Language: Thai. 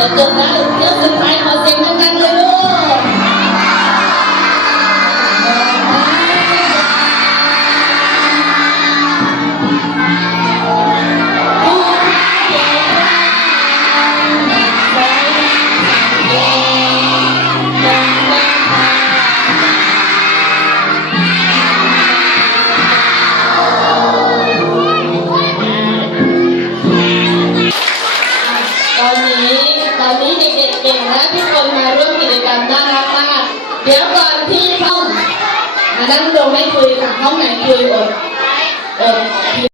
เราจบแล้วเรื่องสุดท้ายขอเสียงดังๆเลย ก่งและทุกคนมาร่วมกิจกรรมน่ารักมากเดี๋ยวก่อนที่ห้องนั่งลงไม่คุยค่ะห้องไหนคุยอดอด